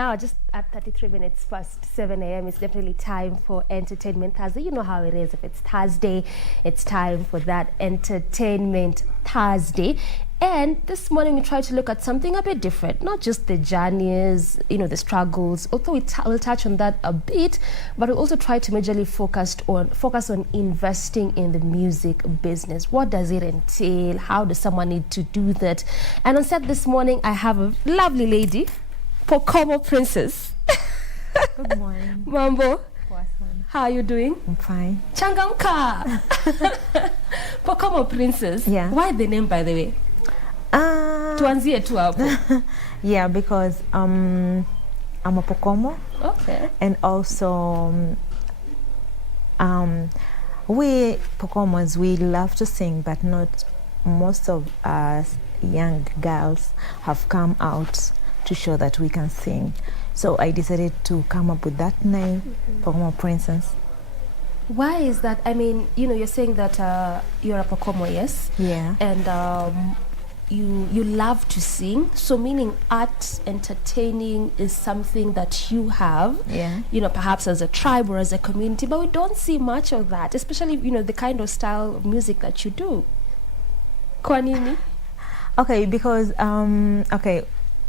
now, just at 33 minutes past 7 a.m., it's definitely time for Entertainment Thursday. You know how it is. If it's Thursday, it's time for that Entertainment Thursday. And this morning we try to look at something a bit different, not just the journeys, the struggles, although we'll touch on that a bit, but we'll also try to majorly focus on investing in the music business. What does it entail? How does someone need to do that? And on set this morning, I have a lovely lady, POKOMO Princess. Good morning. Mambo. How are you doing? I'm fine. Changamka. POKOMO Princess. Yeah. Why the name, by the way? Tuanzie tu hapo. Yeah, because I'm a POKOMO. Okay. And also we POKOMOs, we love to sing, but not most of us young girls have come out to show that we can sing. So I decided to come up with that name, POKOMO Princess. Why is that? I mean, you're saying that you're a POKOMO, yes? Yeah. And you love to sing, so meaning art, entertaining is something that you have, Yeah. Perhaps as a tribe or as a community, but we don't see much of that, especially, the kind of style of music that you do. Kwa nini? Okay, because, okay,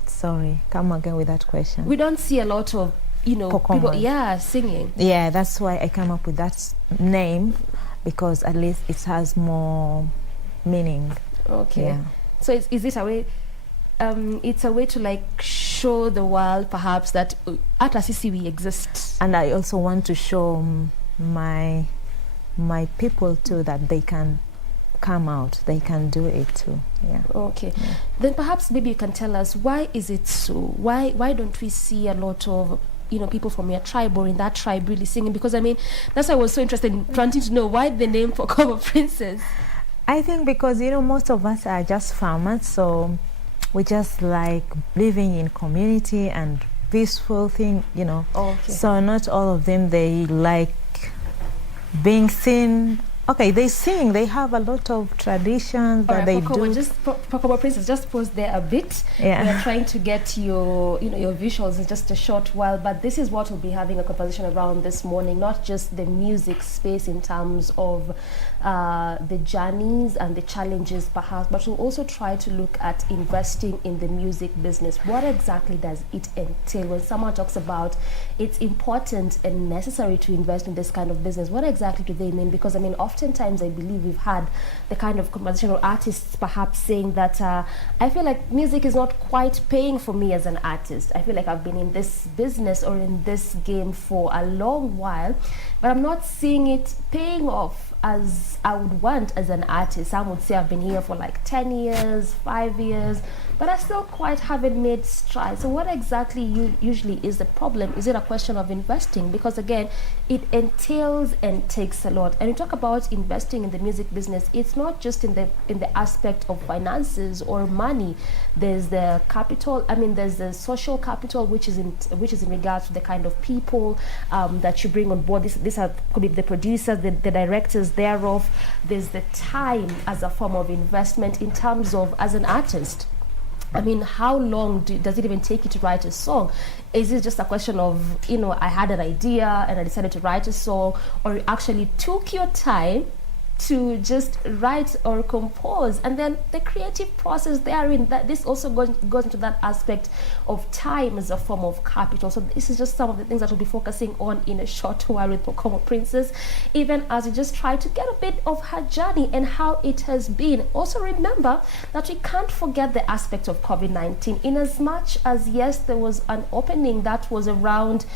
sorry, come again with that question. We don't see a lot of, POKOMO. people, singing. Yeah, that's why I came up with that name, because at least it has more meaning. Okay. Yeah. So is it a way, it's a way to like show the world perhaps that at Asisi we exist. And I also want to show my people too that they can come out, they can do it too. Yeah. Okay. Yeah. Then perhaps maybe you can tell us, why is it so? Why don't we see a lot of people from your tribe or in that tribe really singing? Because I mean, that's why I was so interested in wanting to know why the name POKOMO Princess. I think because most of us are just farmers, so we just like living in community and peaceful thing, Okay. So not all of them they like being seen. Okay, they sing. They have a lot of traditions that they do. POKOMO Princess, just pause there a bit. Yeah. We are trying to get your visuals in just a short while, but this is what we'll be having a conversation around this morning, not just the music space in terms of the journeys and the challenges perhaps, but we'll also try to look at investing in the music business. What exactly does it entail? When someone talks about it's important and necessary to invest in this kind of business, what exactly do they mean? Because I mean, oftentimes I believe we've had the kind of conversational artists perhaps saying that I feel like music is not quite paying for me as an artist. I feel like I've been in this business or in this game for a long while, but I'm not seeing it paying off as I would want as an artist. Some would say I've been here for like 10 years, 5 years, but I still quite haven't made strides. So what exactly usually is the problem? Is it a question of investing? Because again, it entails and takes a lot. And you talk about investing in the music business, it's not just in the aspect of finances or money. There's the capital, there's the social capital, which is in regards to the kind of people that you bring on board. These could be the producers, the directors thereof. There's the time as a form of investment in terms of as an artist. I mean, how long does it even take you to write a song? Is it just a question of, I had an idea and I decided to write a song, or you actually took your time to just write or compose, and then the creative process therein, that this also goes into that aspect of time as a form of capital. So this is just some of the things that we'll be focusing on in a short while with POKOMO Princess, even as we just try to get a bit of her journey and how it has been. Also remember that we can't forget the aspect of COVID-19, in as much as yes, there was an opening that was around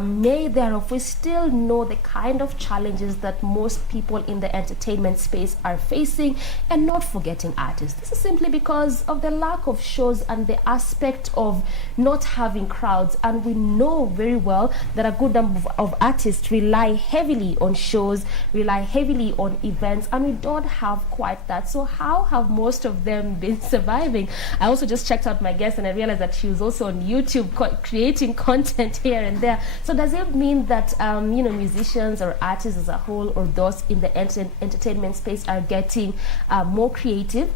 May thereof, we still know the kind of challenges that most people in the entertainment space are facing, and not forgetting artists. This is simply because of the lack of shows and the aspect of not having crowds, and we know very well that a good number of artists rely heavily on shows, rely heavily on events, and we don't have quite that. So how have most of them been surviving? I also just checked out my guest and I realized that she was also on YouTube creating content here and there. So does it mean that musicians or artists as a whole, or those in the entertainment space, are getting more creative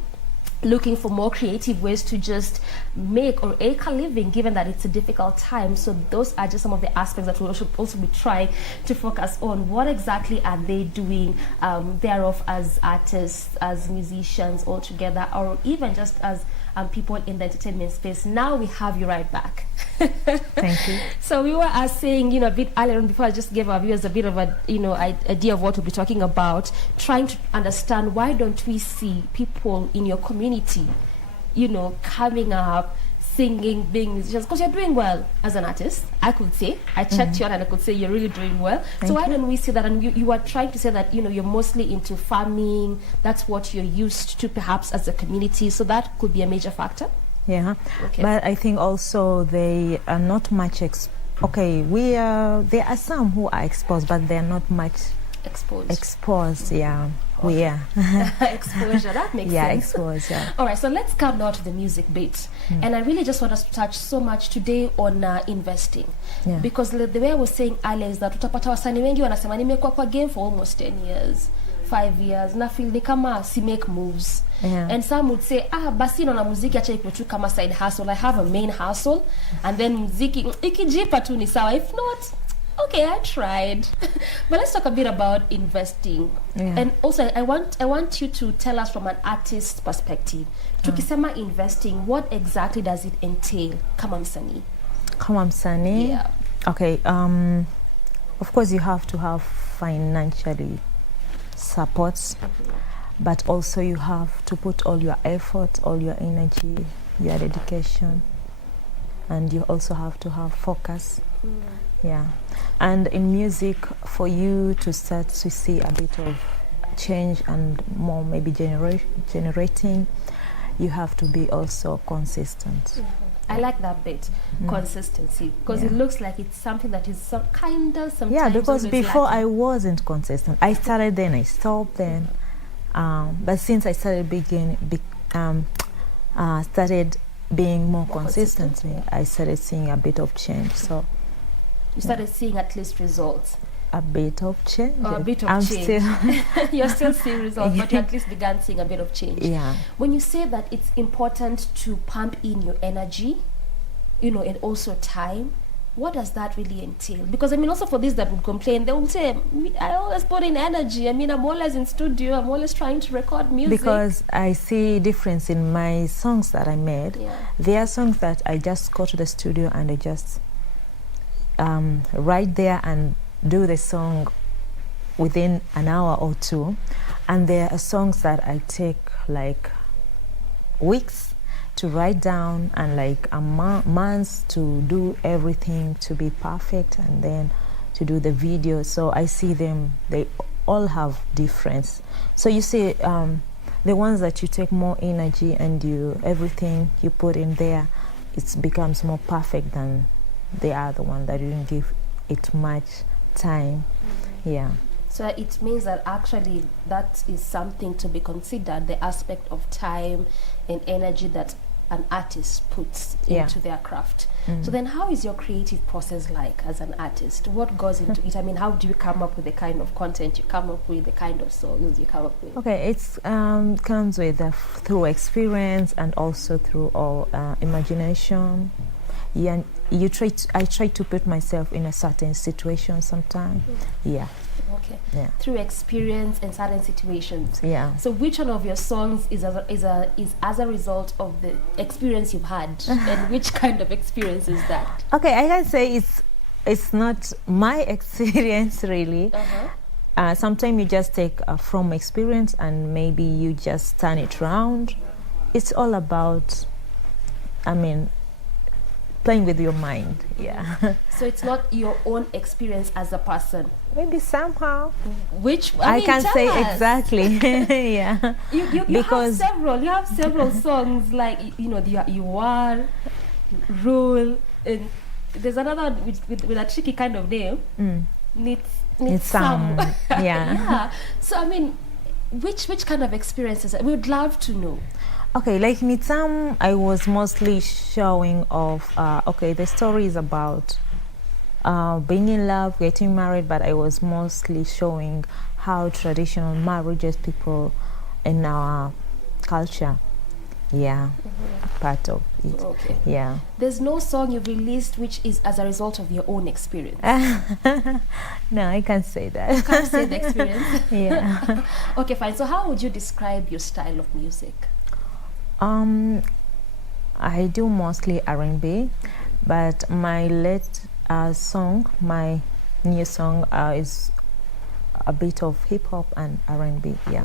looking for more creative ways to just make or make a living, given that it's a difficult time. So those are just some of the aspects that we'll also be trying to focus on. What exactly are they doing thereof as artists, as musicians all together, or even just as people in the entertainment space? Now we have you right back. Thank you. So we were saying, a bit earlier on, before I just gave our viewers a bit of a, idea of what we'll be talking about, trying to understand why don't we see people in your community, coming up, singing, being musicians, because you're doing well as an artist. I could say, I checked you out and I could say you're really doing well. So why don't we see that? And you are trying to say that, you're mostly into farming. That's what you're used to perhaps as a community. So that could be a major factor. Yeah, okay. But I think also they are not much there are some who are exposed, but they're not much exposed. Yeah, okay. We are exposure. That makes sense. Yeah, exposure. All right, so let's come now to the music bit, and I really just want us to touch so much today on investing, because the way I was saying earlier is that utapata wasanii wengi wanasema nimekuwa kwa game for almost 10 years. 5 years na feel ni kama si make moves, and some would say basi na muziki acha iko tu kama side hustle. I have a main hustle, and then muziki ikijipa tu ni sawa, if not okay, I tried. But let's talk a bit about investing, and also I want you to tell us from an artist's perspective, tukisema investing, what exactly does it entail kama msanii? Yeah. Okay, of course you have to have financially supports, but also you have to put all your effort, all your energy, your dedication, and you also have to have focus. And in music, for you to start to see a bit of change and more maybe generating, you have to be also consistent. I like that bit, consistency, because it looks like it's something that is sometimes. Yeah, because before I wasn't consistent. I started, then I stopped, then. But since I started started being more consistent, I started seeing a bit of change. So you started seeing at least results. A bit of change. Or a bit of change. You're still seeing results, but you at least began seeing a bit of change. Yeah. When you say that it's important to pump in your energy, and also time, what does that really entail? Because also for these that would complain, they will say, I always put in energy. I'm always in studio. I'm always trying to record music. Because I see difference in my songs that I made. There are songs that I just go to the studio and I just write there and do the song within an hour or two, and there are songs that I take like weeks to write down and like a month to do everything to be perfect, and then to do the video. So I see them, they all have difference. So you see the ones that you take more energy and everything you put in there, it becomes more perfect than the other one that you didn't give it much time. So it means that actually that is something to be considered, the aspect of time and energy that an artist puts into their craft. So then how is your creative process like as an artist? What goes into it? How do you come up with the kind of content you come up with, the kind of songs you come up with? Okay, it's comes with through experience and also through all imagination. I try to put myself in a certain situation sometimes. Okay. Through experience and certain situations. So which one of your songs is as a result of the experience you've had, and which kind of experience is that? Okay, I can say it's not my experience really. Sometimes you just take from experience and maybe you just turn it around. It's all about, playing with your mind. So it's not your own experience as a person. Maybe somehow. Which I can't say us. Exactly. You because you have several songs like you are rule, and there's another one with a tricky kind of name. Need some. So which kind of experiences? We would love to know. Okay, like Nitsam, I was mostly showing of, the story is about being in love, getting married, but I was mostly showing how traditional marriages people in our culture yeah, part of it. Okay. Yeah. There's no song you've released which is as a result of your own experience. No, I can't say that. You can't say the experience. Yeah. Okay, fine. So how would you describe your style of music? I do mostly R&B, but my my new song is a bit of hip hop and R&B. Yeah.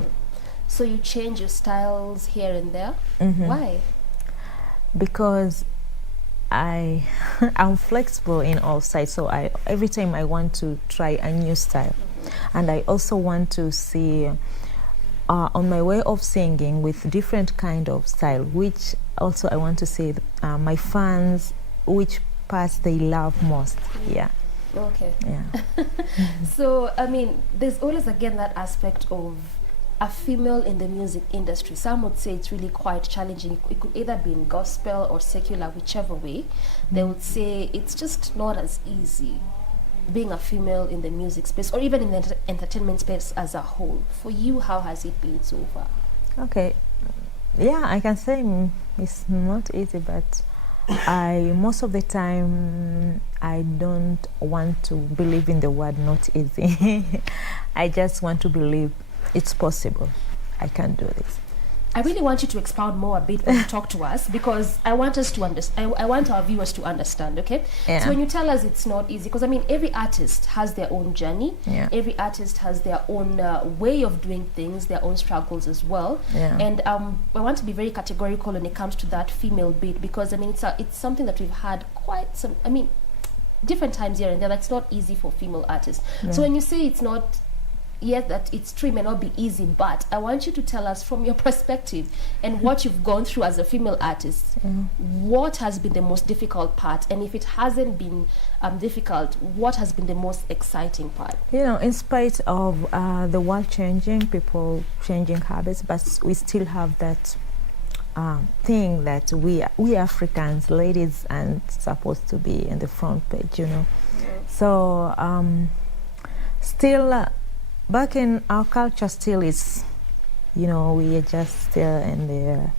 So you change your styles here and there. Why? Because I'm flexible in all sides, so every time I want to try a new style, and I also want to see on my way of singing with different kind of style, which also I want to see my fans which parts they love most. Yeah. Okay. Yeah. So I mean, there's always again that aspect of a female in the music industry. Some would say it's really quite challenging. It could either be in gospel or secular, whichever way. They would say it's just not as easy being a female in the music space or even in the entertainment space as a whole. For you, how has it been so far? Okay. Yeah, I can say it's not easy, but most of the time I don't want to believe in the word not easy. I just want to believe it's possible. I can do this. I really want you to expound more a bit when you talk to us, because I want us to understand. I want our viewers to understand. Okay. Yeah. So when you tell us it's not easy, because I mean every artist has their own journey. Yeah. Every artist has their own way of doing things, their own struggles as well. Yeah. And I want to be very categorical when it comes to that female bit, because I mean it's something that we've had quite some. I mean, different times here and there. That's not easy for female artists. Yeah. So when you say it's not. Yes, that it's true, it may not be easy, but I want you to tell us from your perspective and what you've gone through as a female artist, what has been the most difficult part, and if it hasn't been difficult, what has been the most exciting part? You know, in spite of the world changing, people changing habits, but we still have that thing that we Africans, ladies, and supposed to be in the front page, you know. So still. Back in our culture, still is, you know, we are just still in the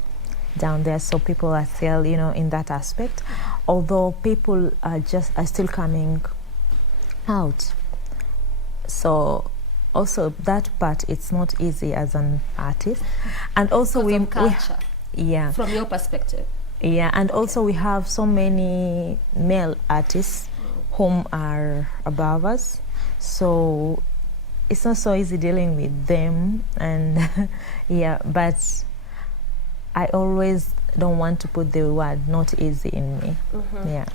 down there. So people are still, you know, in that aspect. Although people are still coming out. So also that part, it's not easy as an artist, and also we culture. Yeah. From your perspective. Yeah, and also we have so many male artists whom are above us. So. It's not so easy dealing with them, and yeah, but I always don't want to put the word not easy in me. Yeah.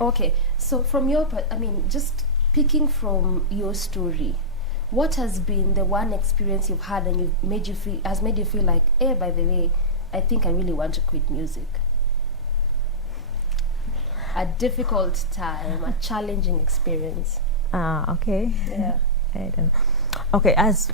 Okay, so from your I mean, just picking from your story, what has been the one experience you've had and has made you feel like, hey, by the way, I think I really want to quit music? A difficult time, a challenging experience. Okay. Yeah. I don't know. Okay, as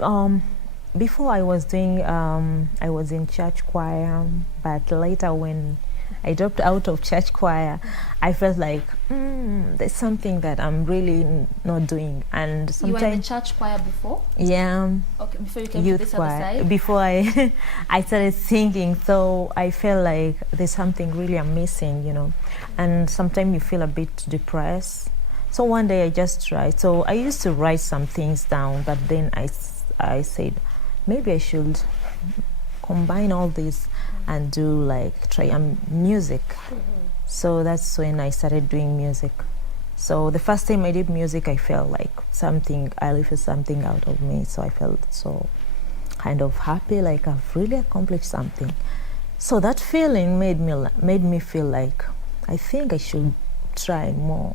before I was doing I was in church choir, but later when I dropped out of church choir, I felt like there's something that I'm really not doing. And sometimes you were in the church choir before? Yeah. Okay, before you came youth to this choir. other side? Before I I started singing, so I felt like there's something really I'm missing, you know. And sometimes you feel a bit depressed. So one day I just tried. So I used to write some things down, but then I said, maybe I should combine all this and do like try music. So that's when I started doing music. So the first time I did music, I felt like I lifted something out of me. So I felt so kind of happy, like I've really accomplished something. So that feeling made me feel like I think I should try more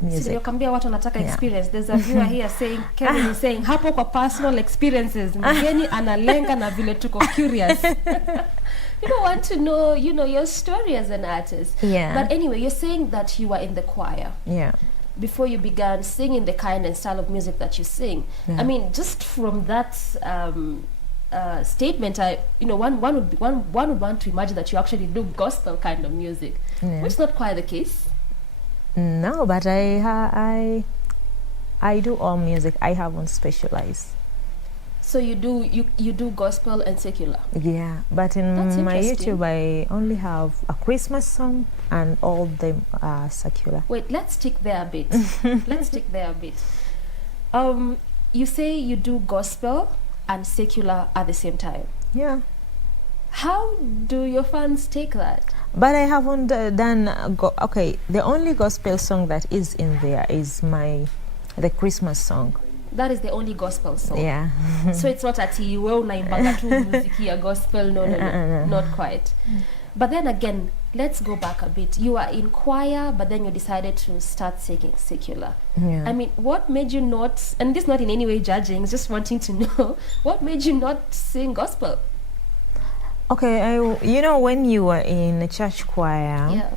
music. Nilikwambia watu wanataka experience. There's a viewer here saying, Kevin is saying, hapo kwa personal experiences, mgeni analenga na vile tuko curious. People want to know, you know, your story as an artist. Yeah. But anyway, you're saying that you were in the choir. Yeah. Before you began singing the kind and style of music that you sing. Yeah. I mean, just from that statement, one would want to imagine that you actually do gospel kind of music, which is not quite the case. No, but I do all music. I haven't specialized. So you do gospel and secular. Yeah, but in That's my interesting. YouTube, I only have a Christmas song, and all of them are secular. Wait, let's stick there a bit. Let's stick there a bit. You say you do gospel and secular at the same time. Yeah, How do your fans take that? but I haven't done. Okay, the only gospel song that is in there is the Christmas song. That is the only gospel song. Yeah. So it's not ati we unaimbaga tu muziki ya gospel. No, not quite. But then again, let's go back a bit. You are in choir, but then you decided to start singing secular. Yeah. I mean, what made you not, and this not in any way judging, just wanting to know, what made you not sing gospel? Okay, when you are in a church choir, Yeah.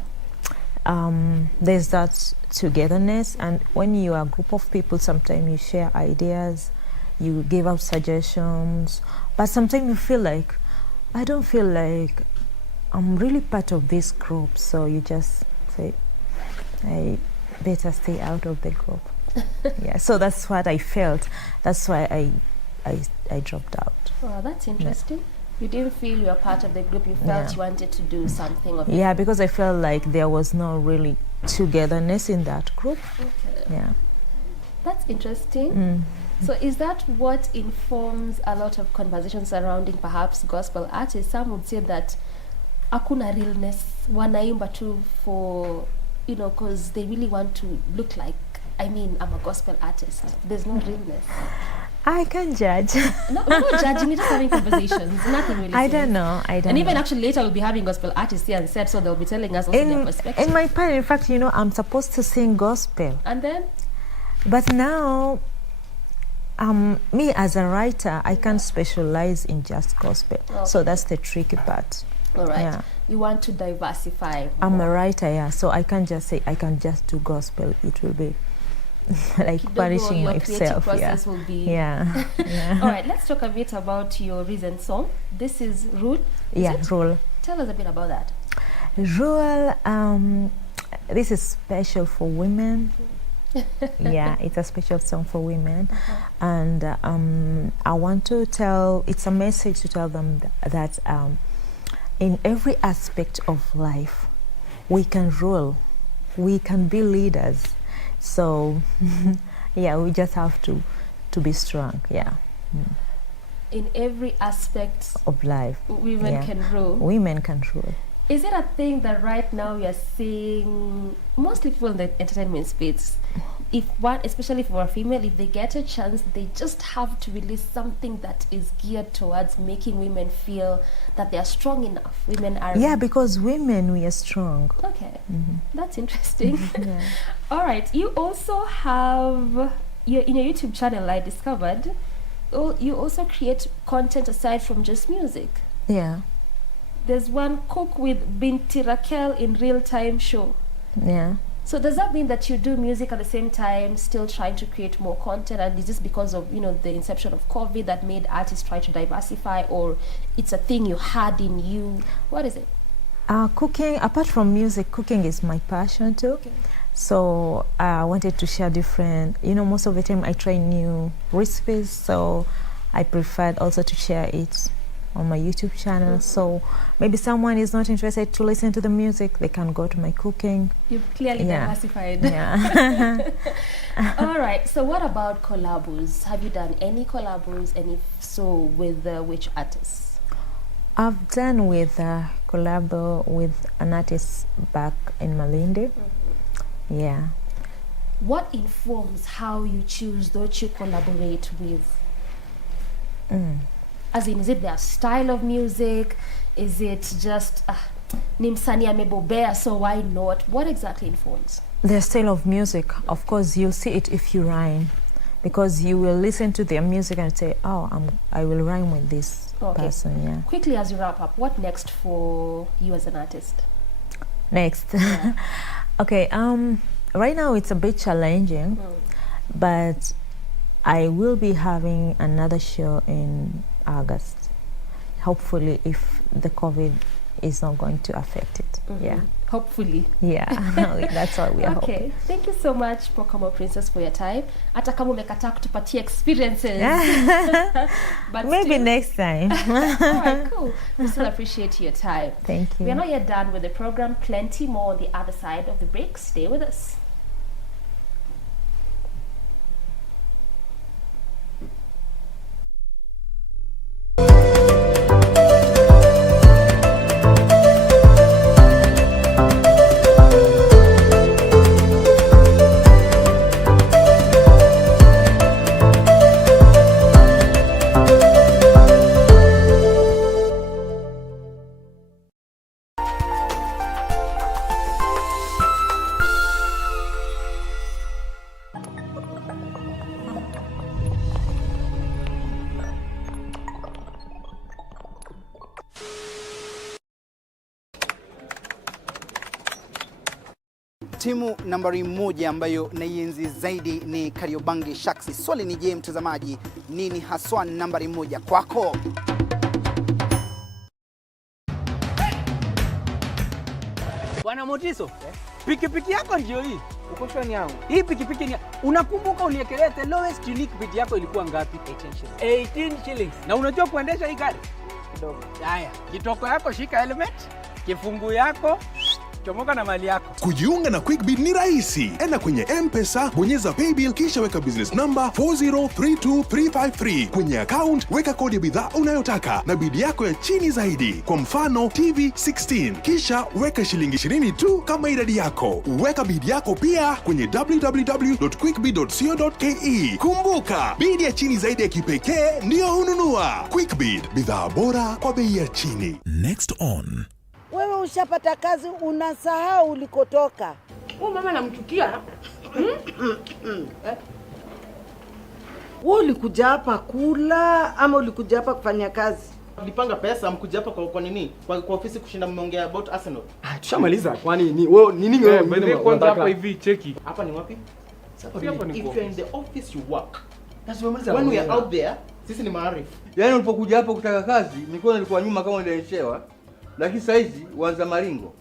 there's that togetherness, and when you are a group of people, sometimes you share ideas, you give out suggestions, but sometimes you feel like, I don't feel like I'm really part of this group, so you just say, I better stay out of the group. Yeah, so that's what I felt. That's why I dropped out. Wow, that's interesting. You didn't feel you were part of the group. You felt you wanted to do something of Yeah, because I felt like there was no really togetherness in that group. Okay. Yeah. That's interesting. So is that what informs a lot of conversations surrounding perhaps gospel artists? Some would say that hakuna realness, wanaimba tu for, because they really want to look like, I'm a gospel artist. There's no realness. I can't judge. No, we're not judging, we're just having conversations. Nothing really I serious. don't know. And even actually later we'll be having gospel artists here and said, so they'll be telling us also their perspective. In my part, in fact, I'm supposed to sing gospel. And then? But now, me as a writer, I can't specialize in just gospel. Okay. So that's the tricky part. All right. Yeah. You want to diversify. I'm more. a writer, yeah. So I can't just say I can just do gospel. It will be like Kidogo, punishing your myself. creative process will be. Yeah. Yeah. All right, let's talk a bit about your recent song. This is Rule. Yeah, Rule. Tell us a bit about that. Rule, this is special for women. Yeah, it's a special song for women. And I want to it's a message to tell them that in every aspect of life, we can rule. We can be leaders. So, yeah, we just have to be strong, yeah. In every aspect of life, women can rule. Women can rule. Is it a thing that right now we are seeing, mostly people in the entertainment space, especially for a female, if they get a chance, they just have to release something that is geared towards making women feel that they are strong enough. Women are... Yeah, because women, we are strong. Okay, that's interesting. Yeah. All right, you also have, in your YouTube channel, I discovered, you also create content aside from just music. Yeah. There's one Cook with Binti Raquel in real time show. Yeah. So does that mean that you do music at the same time, still trying to create more content? And is this because of, the inception of COVID that made artists try to diversify, or it's a thing you had in you? What is it? Cooking, apart from music, cooking is my passion too. Okay. So I wanted to share different, most of the time I try new recipes, so I preferred also to share it on my YouTube channel. So maybe someone is not interested to listen to the music, they can go to my cooking. You've clearly diversified. Yeah. All right, so what about collabos? Have you done any collabos, and if so, with which artists? I've done with a collabo with an artist back in Malindi. Yeah. What informs how you choose those you collaborate with? As in, is it their style of music? Is it just ni msanii amebobea, so why not? What exactly informs? Their style of music, of course, you'll see it if you rhyme, because you will listen to their music and say, oh, I will rhyme with this person. Yeah. Quickly, as you wrap up, what next for you as an artist? Next. Yeah. Okay. Right now it's a bit challenging, but I will be having another show in August. Hopefully, if the COVID is not going to affect it. Yeah. Hopefully. Yeah, that's what we are hoping. Okay, thank you so much POKOMO Princess for your time. Hata kama umekataa kutupatia experiences. But maybe still, next time. Alright, cool. We still appreciate your time. Thank you. We are not yet done with the program. Plenty more on the other side of the break. Stay with us. Timu nambari 1 ambayo naienzi zaidi ni Kariobangi Sharks. Swali ni je, mtazamaji, nini haswa nambari 1 kwako? Bwana Motiso, pikipiki yako ndio hii. Uko shwani yangu. Hii pikipiki ni unakumbuka uliekelea the lowest unique bid yako ilikuwa ngapi? 18 shillings. Na unajua kuendesha hii gari? Kidogo. Haya, kitoko yako shika helmet, kifungu yako chomoka na mali yako. Kujiunga na QuickBid ni rahisi. Enda kwenye M-Pesa, bonyeza paybill kisha weka business number 4032353. Kwenye account weka kodi ya bidhaa unayotaka na bid yako ya chini zaidi. Kwa mfano TV 16. Kisha weka shilingi 20 tu kama idadi yako. Weka bid yako pia kwenye www.quickbid.co.ke. Kumbuka, bid ya chini zaidi ya kipekee ndio ununua. QuickBid, bidhaa bora kwa bei ya chini. Next on. Wewe ushapata kazi unasahau ulikotoka. Mama namchukia. Wewe ulikuja hapa kula ama ulikuja hapa kufanya kazi? Nilipanga pesa mkuja hapa kwa nini? Kwa ofisi kushinda mmeongea about Arsenal. Tushamaliza. Kwani ni wewe nini wewe? Mimi kwanza hapa hivi cheki. Hapa ni wapi? Hapa If you're in the office you work. That's when we are out there, sisi ni maarifu. Yaani ulipokuja hapa kutaka kazi, nilikuwa nyuma kama nilielezewa. Lakini sasa hizi uanza maringo.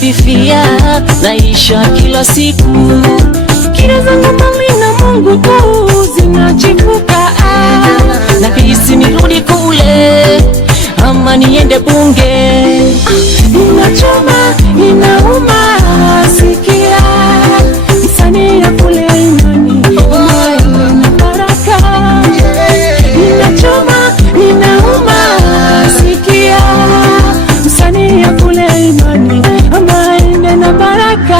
Fifia naisha kila siku, kila zangu mami na Mungu tu zinachipuka. Na hisi nirudi kule ama niende bunge. Inachoma, inauma, sikia msanii ya kule imani na baraka. Inachoma, inauma, sikia msanii ya kule imani na baraka.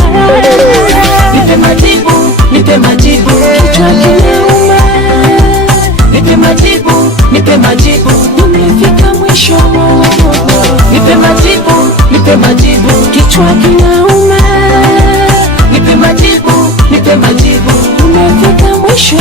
Nipe majibu, kichwa kinauma. Nipe majibu, nimefika mwisho. Nipe majibu, kichwa kinauma. Nipe majibu, nimefika mwisho.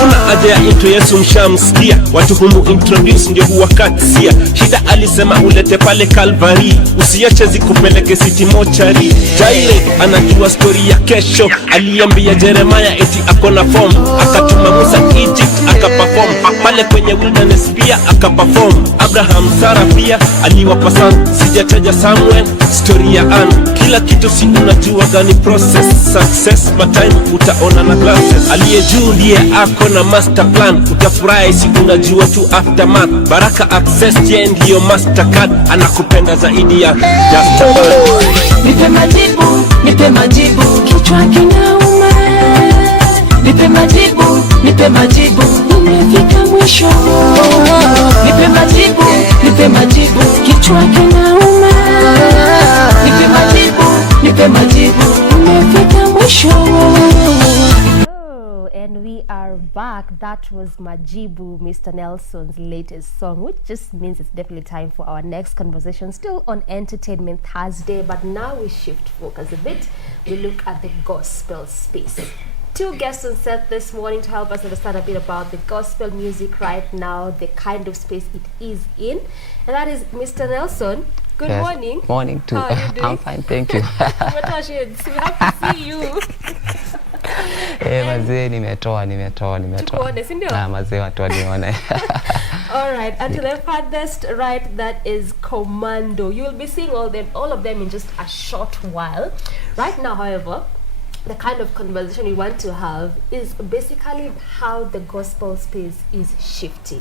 Kuna haja ya ito Yesu mshamsikia, watu humu introduce ndio huwa katsia. Shida alisema ulete pale Calvary, usiache zikupeleke city mochari. Jaile anajua story ya kesho, aliambia Jeremiah eti akona form. Akatuma Musa Egypt akaperform, pale kwenye wilderness pia akaperform. Abraham, Sarah pia aliwapa son, sijataja Samuel, story ya Ann. Kila kitu si unajua gani process, success my time utaona na glasses. Aliye juu ndiye ako na master plan, utafurahi si unajua tu aftermath. Baraka access ye ndiyo mastercard, anakupenda zaidi ya Mastercard. Nipe majibu, kichwa kinauma. Nipe majibu, kichwa kinauma. Nipe majibu, nipe majibu, umefika mwisho. And we are back. That was Majibu, Mr. Nelson's latest song, which just means it's definitely time for our next conversation, still on Entertainment Thursday, but now we shift focus a bit. We look at the gospel space. Two guests on set this morning to help us understand a bit about the gospel music right now, the kind of space it is in, and that is Mr. Nelson. Good morning. Morning too. How are you doing? I'm fine, thank you. We have to see you. Mazee nimetoa. Tukuone, si ndio? Mazee watu wanione. All right, and to the farthest right, that is Commando. You will be seeing all of them in just a short while. Right now, however, the kind of conversation we want to have is basically how the gospel space is shifting.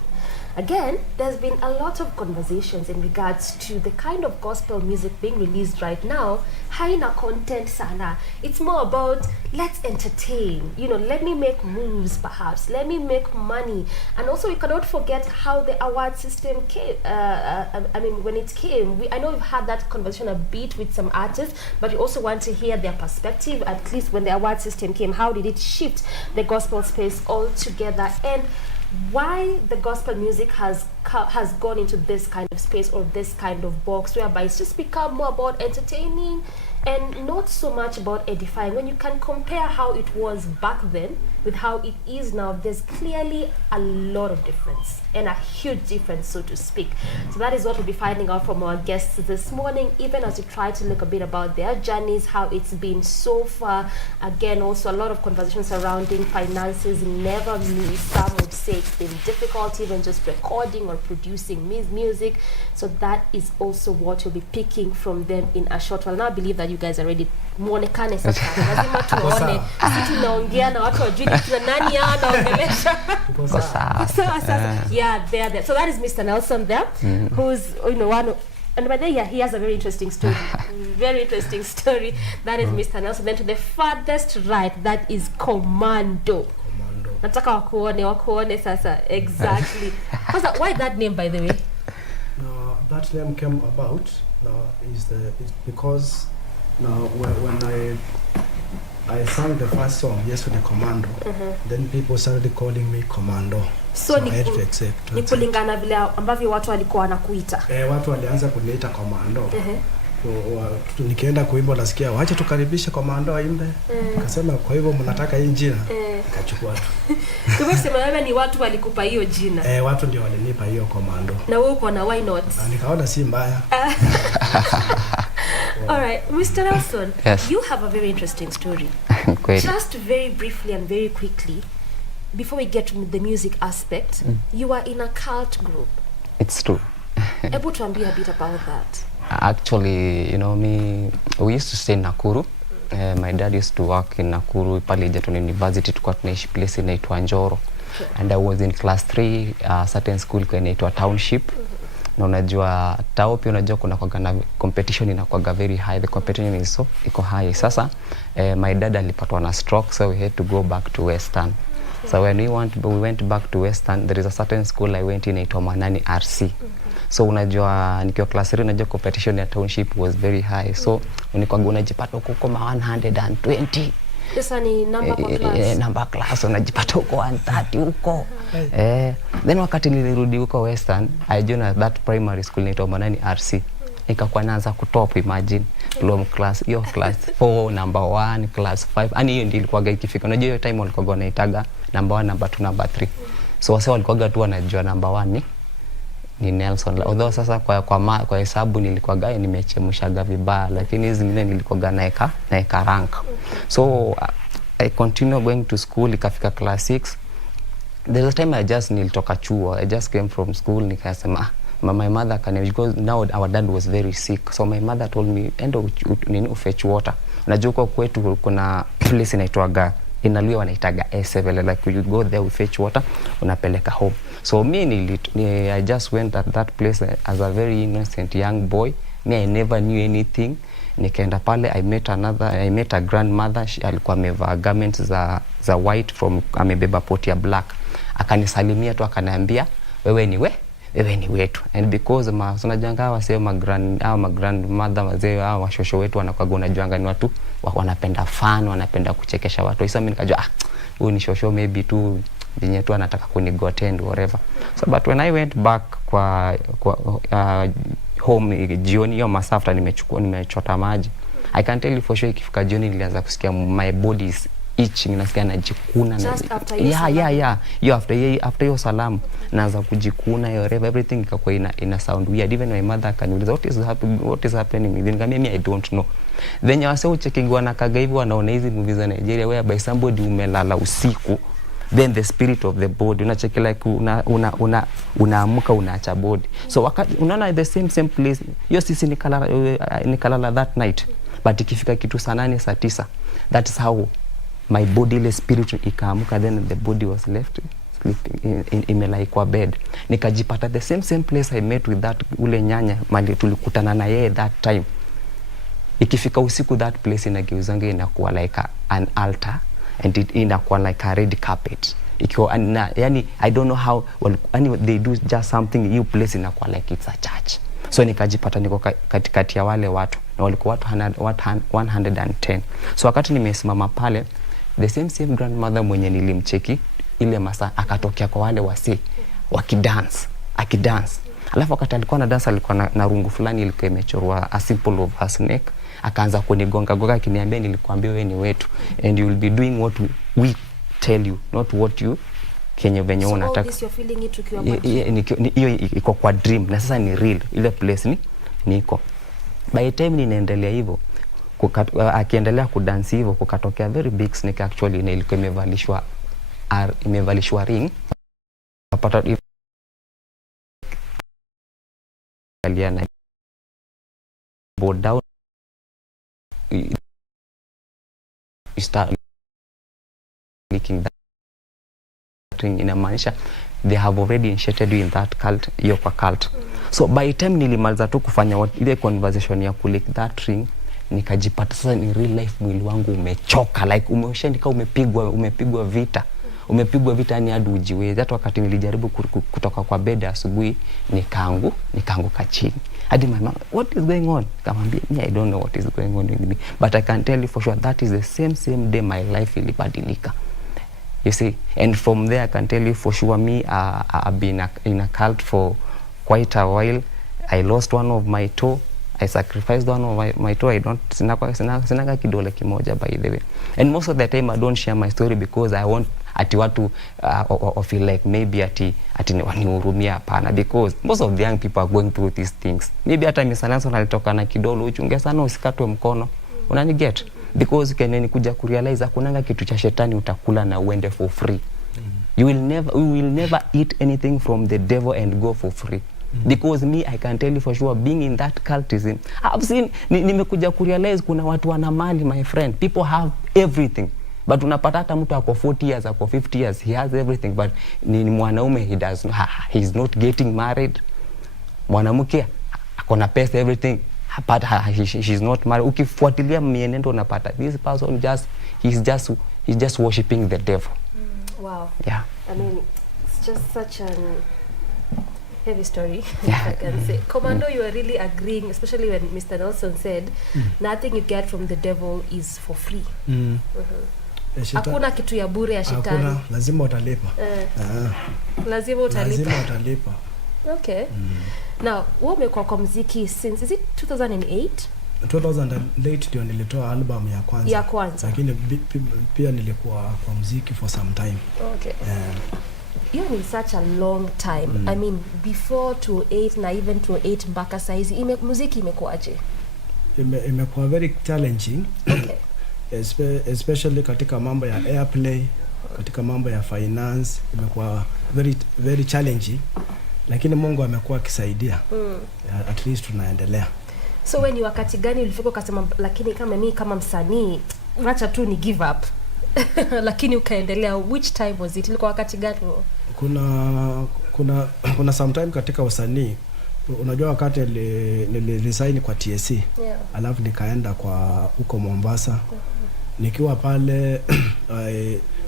Again, there's been a lot of conversations in regards to the kind of gospel music being released right now. Haina content sana. It's more about let's entertain. Let me make moves perhaps. Let me make money. And also we cannot forget how the award system came. When it came, I know we've had that conversation a bit with some artists, but we also want to hear their perspective, at least when the award system came. How did it shift the gospel space altogether? And why the gospel music has gone into this kind of space or this kind of box whereby it's just become more about entertaining and not so much about edifying. When you can compare how it was back then with how it is now, there's clearly a lot of difference, and a huge difference, so to speak. So that is what we'll be finding out from our guests this morning, even as we try to look a bit about their journeys, how it's been so far. Again, also a lot of conversations surrounding finances, never me. Some would say it's been difficult even just recording or producing music. So that is also what we'll be picking from them in a short while. Now I believe that you guys are ready. Muonekane sasa. Lazima tuone. Sisi tunaongea na watu wajui kina nani hao naongelesha. Yeah, there. So that is Mr. Nelson there, who's one. And by the way, he has a very interesting story. Very interesting story. That is Mr. Nelson. Then to the farthest right, that is Commando. Nataka wakuone sasa. Exactly. Why that name, by the way? That name came about is because when I sang the first song, yesterday, Commando, then people started calling me Commando. So I had to accept. Ni kulingana vile ambavyo watu walikuwa wanakuita. Watu walianza kuniita Commando. Nikienda kuimba nasikia wacha tukaribishe Commando aimbe. Akasema kwa hivyo mnataka hii jina. Kachukua tu. Kwa hivyo sema wewe ni watu walikupa hiyo jina. Watu ndio walinipa hiyo Commando. Na wewe uko na why not? Nikaona si mbaya. All right, Mr. Nelson, yes. You have a very interesting story. Just very briefly and very quickly, before we get to the music aspect, you are in a cult group. It's true. Able to tell me a bit about that? Actually, we used to stay in Nakuru. My dad used to work in Nakuru, pale Egerton University, tulikuwa tunaishi place inaitwa Njoro. And I was in class 3, certain school inaitwa Township. Na unajua tao pia unajua kuna kwa competition inakuwa very high. The competition is so iko high. Sasa my dad alipatwa na stroke, so we had to go back to Western. So when we went back to Western, there is a certain school I went in inaitwa Manani RC. So unajua nikiwa class 3 unajua competition ya Township was very high. So unikuwa unajipata huko 120. Sasa ni number kwa class. Number class unajipata huko 130 huko. Then wakati nilirudi huko Western, I joined that primary school inaitwa Manani RC. Nikakuwa naanza kutop, imagine. Low class, hiyo class 4, number 1, class 5. Ani hiyo ndio ilikuwa ikifika. Unajua hiyo time walikuwa wanaitaga number 1, number 2, number 3. So wase walikuwa tu wanajua number 1 ni Nelson. Although sasa kwa hesabu nilikuwa nimechemshaga vibaya, lakini hizi zingine nilikuwa naeka rank. So I continue going to school, ikafika class 6. There's a time nilitoka chuo. I just came from school, nikasema my mother because now our dad was very sick. So my mother told me endo fetch water. Unajua kwa kwetu kuna place inaitwaga inaluia wanaitaga S7, like you go there, we fetch water, unapeleka home. So me I just went at that place as a very innocent young boy. Me, I never knew anything. Nikaenda pale, I met a grandmother. Alikuwa amevaa garments za white, amebeba poti ya black. Akanisalimia tu akaniambia wewe ni wewe ni wetu. And because unajanga wasio grandmother wazee au washosho wetu wanakuwa unajuanga ni watu wanapenda fun, wanapenda kuchekesha watu. Sasa mimi nikajua huyu ni shosho maybe tu yenye tu anataka kunigotend whatever. So but when I went back kwa home jioni hiyo masaa after nimechota maji, I can tell you for sure ikifika jioni nilianza kusikia my body is itching, nasikia najikuna. Just after you after your salamu naanza kujikuna everything ikakuwa ina sound weird. Even my mother akaniuliza what is happening, nikamwambia mimi I don't know. Then you say checking wanakaga hivi wanaona hizi movies za Nigeria whereby somebody umelala usiku, then the spirit of the body unacheki like unaamuka unaacha body. So wakati unaona the same place hiyo sisi nikalala that night, but ikifika kitu saa 8 saa 9, that is how my body ile spirit ikaamuka, then the body was left sleeping imelai kwa bed. Nikajipata the same place I met with that ule nyanya mali tulikutana na yeye that time. Ikifika usiku that place inageuzanga inakuwa like an altar, and it inakuwa like a red carpet. Ikiwa yani I don't know how they do just something, you place inakuwa like it's a church. So nikajipata niko katikati ya wale watu, na walikuwa watu 110. So wakati nimesimama pale, the same grandmother mwenye nilimcheki ile masaa akatokea kwa wale wasi akidance. Alafu wakati alikuwa na dance alikuwa na rungu fulani ilikuwa imechorwa a symbol of a snake. Akaanza kunigonga akiniambia nilikwambia wewe ni wetu, and you will be doing what we tell you, not what you venye unataka. So all this you're feeling it ukiwa kwa hiyo iko kwa dream, na sasa ni real, ile place niko. By the time ninaendelea hivyo akiendelea kudance hivyo, kukatokea very big snake actually, na ilikuwa imevalishwa ring. Napata aliana board down, start leaking that ring, inamaanisha they have already initiated you in that cult, hiyo kwa cult. So by the time nilimaliza tu kufanya ile conversation ya kulick that ring, nikajipata sasa ni real life mwili wangu umechoka, like umeshaandika umepigwa vita ni hadi ujiwezi. Hata wakati nilijaribu kutoka kwa bed asubuhi nikaanguka chini. Hadi my mom, what is going on? Kamwambia I don't know what is going on with me, but I can tell you for sure that is the same day my life ilibadilika. You see, and from there I can tell you for sure me I've been in a cult for quite a while. I lost one of my toe. I sacrificed one of my toe. I don't sinaga kidole kimoja by the way. And most of the time I don't share my story because I want ati watu feel like maybe ati wanihurumia. Hapana, because most of the young people are going through these things. Maybe hata misalanso nalitoka na kidole, uchunge sana usikatwe mkono. Unani get? Because keneni kuja kurealize kunanga kitu cha shetani utakula na uende for free. We will never eat anything from the devil and go for free. Because me, I can tell you for sure, being in that cultism, I've seen, nimekuja kurealize kuna watu wana mali, my friend. People have everything. But unapata hata mtu ako 40 years, ako 50 years, he has everything. But ni mwanaume, he's not getting married. Mwanamke, ako na pesa, everything. But she's not married. Ukifuatilia mienendo unapata, this person he's just worshiping the devil. Wow. Yeah. I mean, it's just such an heavy story, if I can say. Commando, you are really agreeing, especially when Mr. Nelson said, nothing you get from the devil is for free. Hakuna kitu ya bure ya shetani. Hakuna, lazima utalipa. Lazima utalipa. Okay. Now, wewe umekuwa kwa muziki since, is it 2008? 2008 ndio nilitoa album ya kwanza. Lakini pia nilikuwa kwa muziki for some time. Okay. You in such a long time. I mean, before 2008 na even 2008 mpaka saizi muziki imekuaje? Imekuwa very challenging. Okay. Especially katika mambo ya airplay, katika mambo ya finance, imekuwa very challenging. Lakini Mungu amekuwa akisaidia. At least tunaendelea. So when you wakati gani ulifika ukasema lakini kama mimi kama msanii acha tu ni give up? Lakini ukaendelea, which time was it? Ilikuwa wakati gani? Kuna sometime katika usanii, unajua wakati niliresign kwa TSC, alafu nikaenda kwa huko Mombasa. Nikiwa pale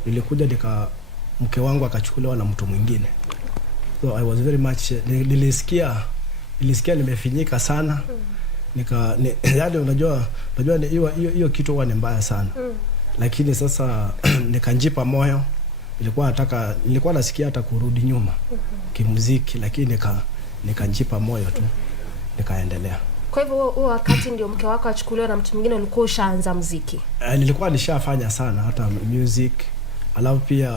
nilikuja mke wangu akachukuliwa na mtu mwingine. So I was very much nilisikia nimefinyika sana. Yaani unajua hiyo kitu huwa ni mbaya sana. Lakini sasa nikanjipa moyo. Nilikuwa nasikia hata kurudi nyuma kimuziki, lakini nikanjipa moyo tu, nikaendelea. Kwa hivyo huo wakati ndio mke wako achukuliwa na mtu mwingine, ulikuwa ushaanza muziki? Nilikuwa nishafanya sana hata music, alafu pia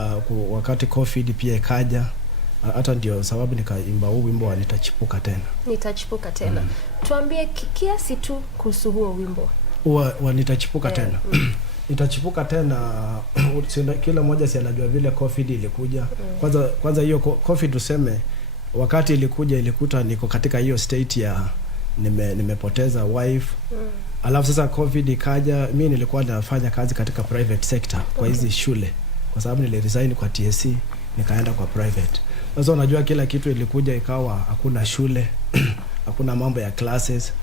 wakati COVID pia ikaja, hata ndio sababu nikaimba huu wimbo wa Nitachipuka Tena. Tuambie kiasi tu kuhusu huo wimbo. Wa Nitachipuka Tena. Nitachipuka tena, kila mmoja si anajua vile COVID ilikuja. Kwanza hiyo COVID tuseme, wakati ilikuta niko katika hiyo state ya nimepoteza wife. Alafu sasa COVID ikaja, mimi nilikuwa nafanya kazi katika private sector kwa hizi shule, kwa sababu niliresign kwa TSC nikaenda kwa private. Sasa unajua kila kitu ilikuja, ikawa hakuna shule, hakuna mambo ya classes.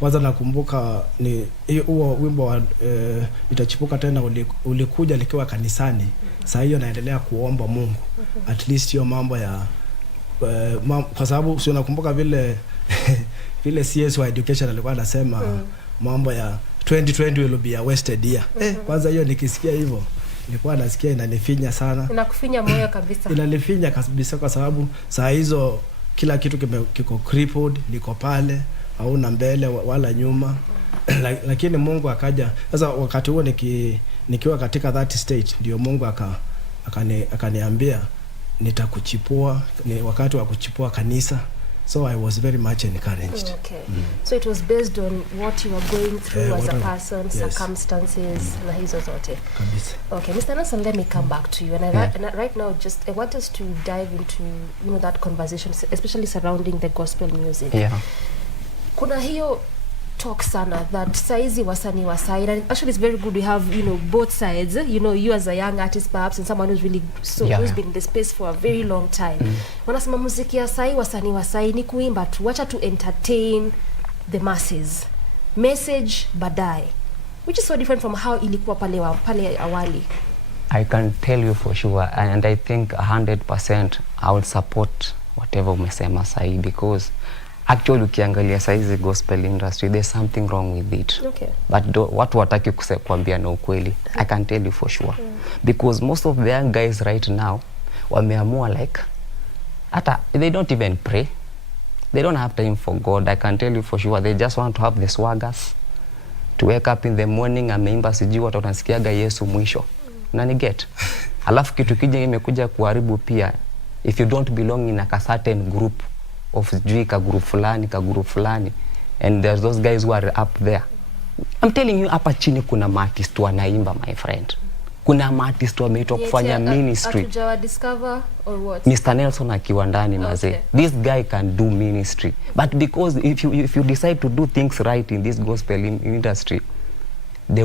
Kwanza nakumbuka ni huo wimbo wa Nitachipuka Tena ulikuja likiwa kanisani. Sasa hiyo naendelea kuomba Mungu at least hiyo mambo ya kwa sababu sio, nakumbuka vile vile CS wa education alikuwa anasema mambo ya 2020 will be a wasted year. Kwanza hiyo nikisikia hivyo nilikuwa nasikia inanifinya sana. Inakufinya moyo kabisa. Inanifinya kabisa kwa sababu saa hizo kila kitu kiko crippled, niko pale, hauna mbele wala nyuma. Lakini Mungu akaja. Sasa wakati huo nikiwa katika that state, ndio Mungu akaniambia nitakuchipua, ni wakati wa kuchipua kanisa. So I was very much encouraged. Okay. So it was based on what you were going through as a person, circumstances, na hizo zote. Kabisa. Okay, Mr. Nelson, let me come back to you. And right now, I want us to dive into, that conversation, especially surrounding the gospel music. Yeah. Kuna hiyo talk sana that saizi wasanii wa side, and actually it's very good we have both sides, you as a young artist perhaps, and someone who's really who's been in the space for a very long time. Wanasema muziki ya sai, wasanii wa sai ni kuimba tu, wacha to entertain the masses, message badai, which is so different from how ilikuwa pale awali. I can tell you for sure, and I think 100% I would support whatever umesema sai, because actually ukiangalia saizi gospel industry, there's something wrong with it. Okay. But watu wataki kuambia na ukweli. I can tell you for sure. Because most of the young guys right now wameamua like hata they don't even pray. They don't have time for God. I can tell you for sure. They just want to have the swaggers. To wake up in the morning, ameimba sijui watu wanasikiaga Yesu mwisho. Unani get? Alafu kitu kije imekuja kuharibu pia, if you don't belong in a certain group of ka group fulani, and there's those guys who are up there. I'm telling you, hapa chini kuna artist wanaimba, my friend. Kuna artist wameitwa kufanya ministry. Atujawa discover or what? Mr. Nelson akiwa ndani maze. This guy can do ministry. But because if you decide to do things right in this gospel industry, they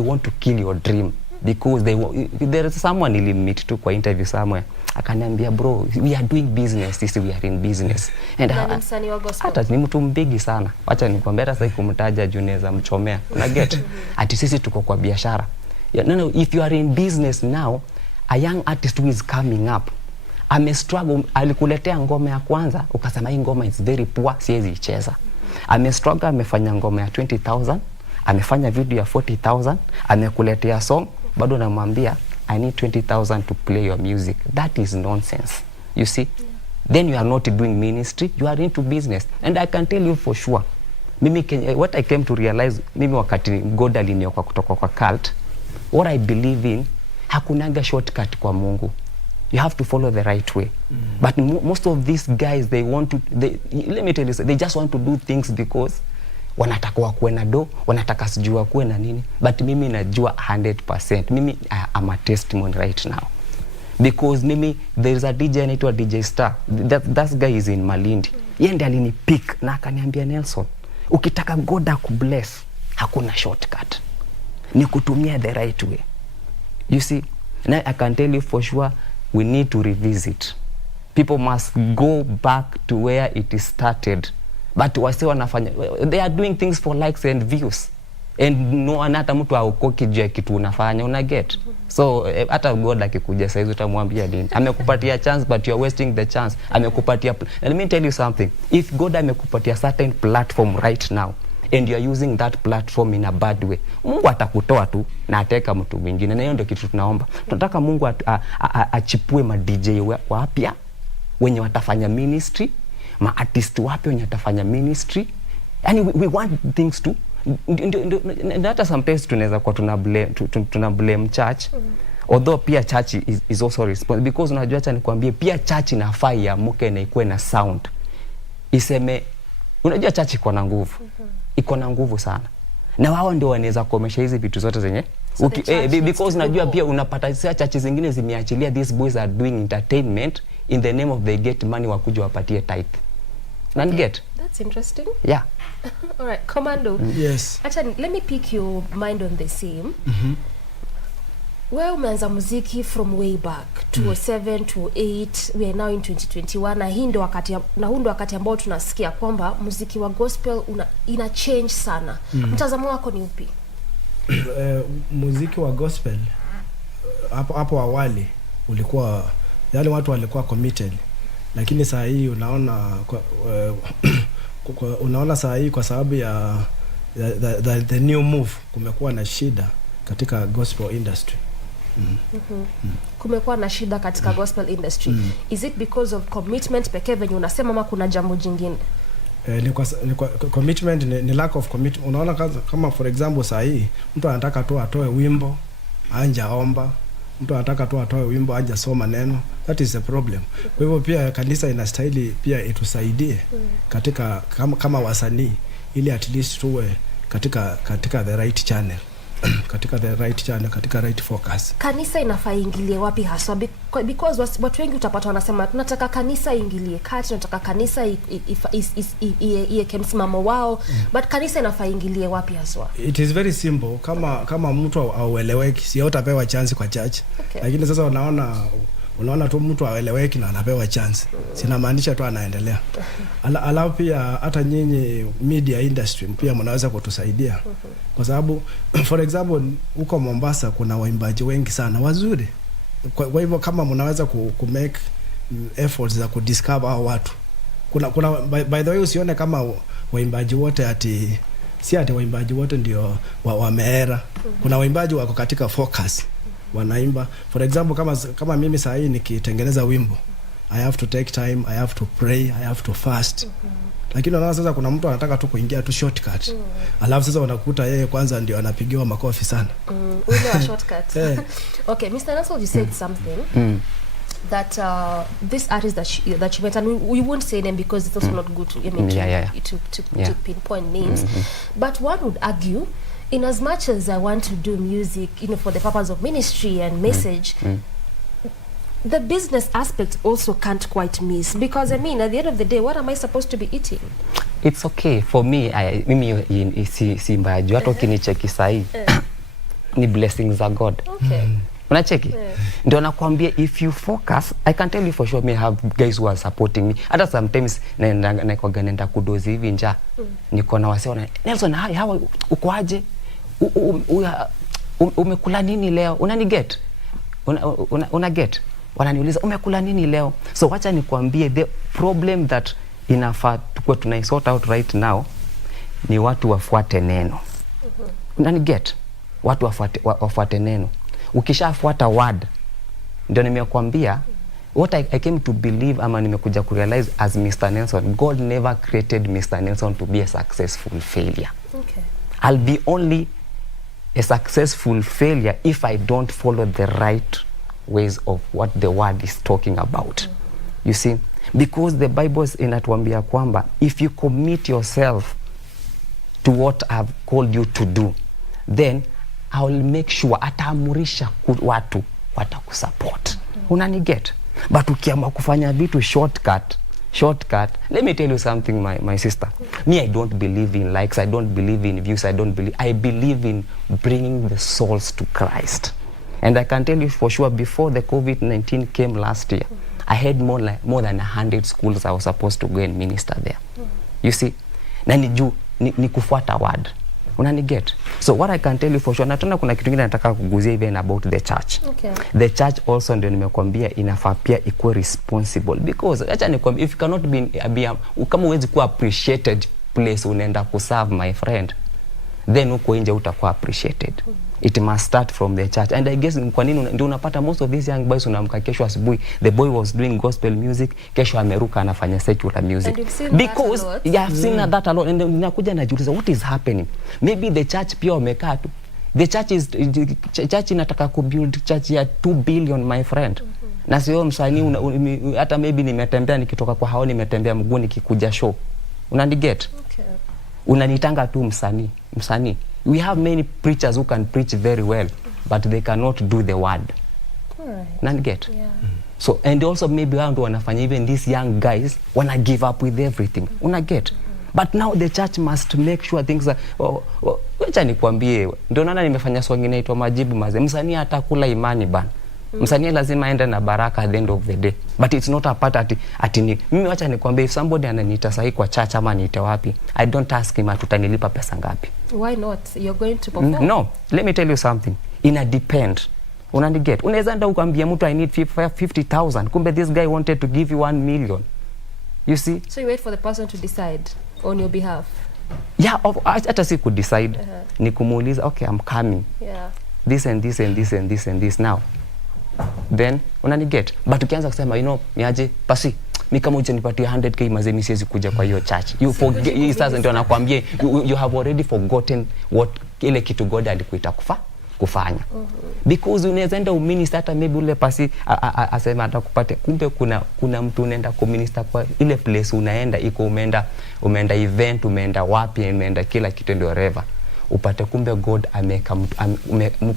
want to kill your dream. Because there is someone meet to kwa interview somewhere, akaniambia bro, we are doing business, we are in business. And hata ni mtu mbigi sana, acha nikwambia, hata sasa kumtaja Juneza mchomea, una get? Ati sisi tuko kwa biashara. No, if you are in business now, a young artist who is coming up, struggle, alikuletea ngoma ya kwanza ukasema hii ngoma is very poor, siwezi icheza. Struggle, amefanya ngoma ya 20,000, amefanya video ya 40,000, amekuletea song, bado namwambia I need 20,000 to play your music. That is nonsense. You see? Then you are not doing ministry, you are into business. And I can tell you for sure, what I came to realize, wakati God aliniokoa kutoka kwa cult, what I believe in, hakunaga shortcut kwa Mungu. You have to follow the right way. But most of these guys, let me tell you, they just want to do things because wanataka wakuwe na do, wanataka sijua kuwe na nini. But mimi najua 100%. Mimi am a testimony right now. Because there is a DJ anaitwa DJ Star. That guy is in Malindi. Yeye ndiye alinipick na akaniambia, Nelson, ukitaka God akubless, hakuna shortcut. Ni kutumia the right way. You see? Now I can tell you for sure, we need to revisit. People must go back to where it started. But wase wanafanya, they are doing things for likes and views. And no anata mtu aokoki juu ya kitu unafanya, una get? So hata God akikuja saizi utamwambia nini? Amekupatia chance but you're wasting the chance. Amekupatia, let me tell you something. If God amekupatia certain platform right now and you're using that platform in a bad way, Mungu atakutoa tu na ateka mtu mwingine. Na hiyo ndio kitu tunaomba. Tunataka Mungu achipue ma DJ wapya wenye watafanya ministry, ma artist wapya wenye watafanya ministry. Yani we want things to hata sometimes tunaweza kwa tuna blame church, although pia church is also responsible, because unajua acha nikwambie pia church inafaa iamuke na ikuwe na sound iseme, unajua church iko na nguvu, iko na nguvu sana, na wao ndio wanaweza komesha hizi vitu zote zenye because unajua pia unapata church zingine zimeachilia these boys are doing entertainment in the name of they get money wakuja wapatie tithe. And get that's interesting. Yeah. All right, Commando. Yes. Actually, let me pick your mind on the same. Where umeanza muziki from way back 2007 2008, we are now in 2021, na hii ndio wakati ambao tunasikia kwamba muziki wa gospel ina change sana. Mtazamo wako ni upi? Muziki wa gospel hapo awali ulikuwa yale watu walikuwa committed, lakini saa hii unaona unaona saa hii kwa sababu ya the new move kumekuwa na shida katika gospel industry. Kumekuwa na shida katika gospel industry. Is it because of commitment pekee venye unasema, ama kuna jambo jingine? Ni kwa commitment, ni lack of commitment. Unaona kama for example saa hii mtu anataka tu atoe wimbo anja omba, mtu anataka tu atoe wimbo anja soma neno. That is a problem. Kwa hivyo pia kanisa inastahili pia itusaidie katika kama wasanii, ili at least tuwe katika the right channel. Katika the right channel, katika right focus. Kanisa inafaa ingilie wapi haswa? Because watu wengi utapata wanasema tunataka kanisa ingilie kati, tunataka kanisa iweke msimamo wao, but kanisa inafaa ingilie wapi haswa? It is very simple. Kama mtu aueleweki, si utapewa chance kwa church. Lakini sasa unaona tu mtu aueleweki na anapewa chance, sinamaanisha tu anaendelea. Alafu pia hata nyinyi media industry pia mnaweza kutusaidia, kwa sababu for example huko Mombasa kuna waimbaji wengi sana wazuri. Kwa hivyo kama mnaweza ku make efforts za ku discover hao watu. Kuna by the way usione kama waimbaji wote si ati waimbaji wote ndio wameera. Kuna waimbaji wako katika focus wanaimba. For example kama mimi saa hii nikitengeneza wimbo, I have to take time, I have to pray, I have to fast. Lakini unaona sasa kuna mtu anataka tu kuingia tu shortcut. Alafu sasa unakuta yeye kwanza ndio anapigiwa makofi sana. Ule wa shortcut. Okay, Mr. Nassau, you said something that this artist that you met, and we won't say them because it's also not good to to pinpoint names, but one would argue, in as much as I want to do music, for the purpose of ministry and message, the business aspect also can't quite miss, because I mean at the end of the day, what am I supposed to be eating? It's okay for me. Mimi si mbaya juu hata ukinicheki sahi ni blessings of God. Okay. Unacheki? Ndio nakwambia, if you focus, I can tell you for sure, me have guys who are supporting me. Hata sometimes naenda kudozi hivi nja, niko na wase wana, Nelson, how uko aje? Umekula nini leo? Unani get? Una get? Wananiuliza umekula nini leo? So wacha nikwambie, the problem that inafaa tukue tunaisort out right now ni watu wafuate neno. Unani get? Watu wafuate neno. Ukishafuata word, ndio nimekwambia what I came to believe, ama nimekuja kurealize as Mr. Nelson, God never created Mr. Nelson to be a successful failure. Okay. I'll be only a successful failure if I don't follow the right ways of what the word is talking about. You see, because the Bible inatuambia kwamba if you commit yourself to what I've called you to do, then I will make sure ataamurisha watu watakusupport. Unani get? But ukiamua kufanya vitu shortcut, let me tell you something, my sister. Me, I don't believe in likes, I don't believe in views, I believe in bringing the souls to Christ. And I can tell you for sure, before the COVID-19 came last year, I had more than 100 schools I was supposed to go and minister there. You see? Na ni kufuata word. Unaniget? So what I can tell you for sure, na tena kuna kitu kingine nataka kuguzia even about the church. Okay. The church also ndio nimekwambia inafaa pia ikuwe responsible, because acha nikwambia, if you cannot be kama huwezi kuwa appreciated place unaenda kuserve, my friend, then uko nje utakuwa appreciated. It must start from the church. And I guess kwa nini ndio unapata most of these young boys unaamka kesho asubuhi, the boy was doing gospel music, kesho ameruka anafanya secular music. Because I've seen that a lot. And ninakuja najiuliza what is happening. Maybe the church pia wamekaa tu. The church inataka kubuild church ya 2 billion, my friend. Na sio msanii, hata maybe nimetembea nikitoka kwa hao, nimetembea mguu nikikuja show. Unaniget? Okay. Unanitanga tu msanii. We have many preachers who can preach very well, but they cannot do the word. Alright. Unaniget? Yeah. So, and also maybe wao ndio wanafanya even these young guys wanna give up with everything. Unaget? But now the church must make sure things are wacha nikwambie, ndio naona nimefanya song inaitwa Majibu Mazee. Msanii atakula imani bana. Msanii lazima aende na baraka at the end of the day. But it's not a part ati ni mimi, wacha nikwambie, if somebody ananiita sahi kwa church ama niite wapi, I don't ask him atutanilipa pesa ngapi. Why not? You're going to perform. No, let me tell you something. Ina depend. Unaniget? Unaweza enda ukamwambia mtu I need 50,000, kumbe this guy wanted to give you 1 million. You see? So you wait for the person to decide on your behalf. Yeah, hata si ku decide. Ni kumuuliza, okay, I'm coming. Yeah. This and this and this and this and this now. Then unaniget? But ukianza kusema, you know, niaje pasi mimi kama hujanipatia 100k mazee mimi siwezi kuja kwa hiyo church. You forget, sasa ndio nakwambia, you have already forgotten what ile kitu God alikuita kufanya. Because unaweza enda uminister, hata maybe ule pasi asema atakupate, kumbe kuna mtu unaenda kuminister kwa ile place unaenda, iko umeenda event, umeenda wapi, umeenda kila kitu ndio reva. Upate kumbe God ameka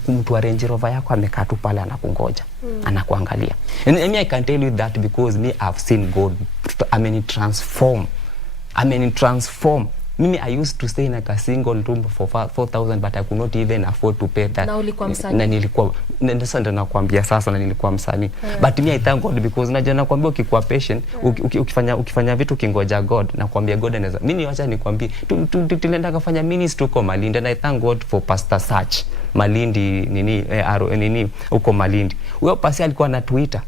mtu wa Range Rover yako amekaa tu pale anakungoja, anakuangalia. And I can tell you that because me I've seen God transform. Mimi I used to stay in a single room for 4,000, but I could not even afford to pay that. Na ulikuwa msanii. Na nilikuwa ndio nakwambia sasa, na nilikuwa msanii. But me I thank God because unajua nakwambia, ukikuwa patient, ukifanya vitu kingoja God, nakwambia God anaweza. Mimi wacha nikwambie, tulienda kufanya ministry huko Malindi, and I thank God for Pastor Search Malindi nini huko Malindi. Huyo pasi alikuwa na Twitter.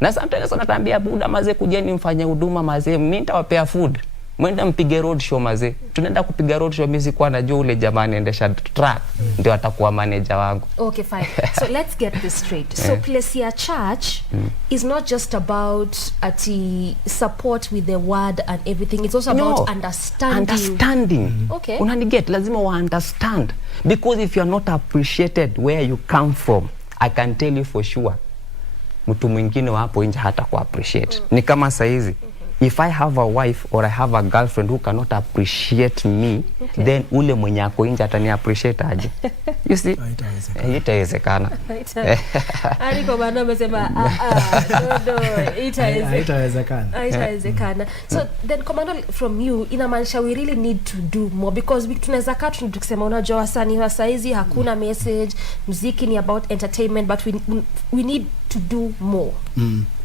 Na sometimes anatambia buda mazee, kujeni mfanye huduma mazee, mimi nitawapea food. Mwenda mpige road show mazee. Tunaenda kupiga road show, mimi sikuwa najua ule jamani endesha truck ndio atakuwa manager wangu. Okay, fine. So let's get this straight. So Plesia Church is not just about support with the word and everything. It's also about understanding. Okay. Unaniget? Lazima wa understand. Because if you are not appreciated where you come from, I can tell you for sure, mtu mwingine hapo nje hata ku appreciate. Ni kama saizi, if I have a wife or I have a girlfriend who cannot appreciate me, then ule mwenye ako nje atani appreciate aje? You see? Haitawezekana. Aliko bana amesema haitawezekana. So then Commando, from you inamaanisha we really need to do more, because tunaweza kaa tukisema unajua wasanii wa saizi hakuna message, muziki ni about entertainment, but we need to do more.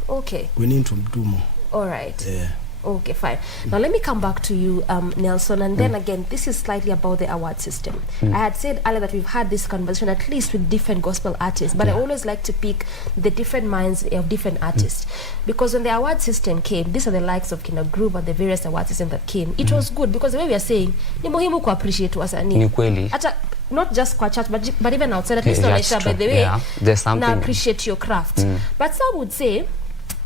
Okay. We need to do more. All right. Yeah. Okay, fine. Now let me come back to you, Nelson, and then again, this is slightly about the award system. I had said earlier that we've had this conversation at least with different gospel artists, but I always like to pick the different minds of different artists, because when the award system came, these are the likes of Kina Group and the various award systems that came. It was good because the way we are saying, ni muhimu ku appreciate wasanii. Ni kweli. Hata not just kwa church, but even outside, at least by the way, there's something. Now appreciate your craft. But some would say,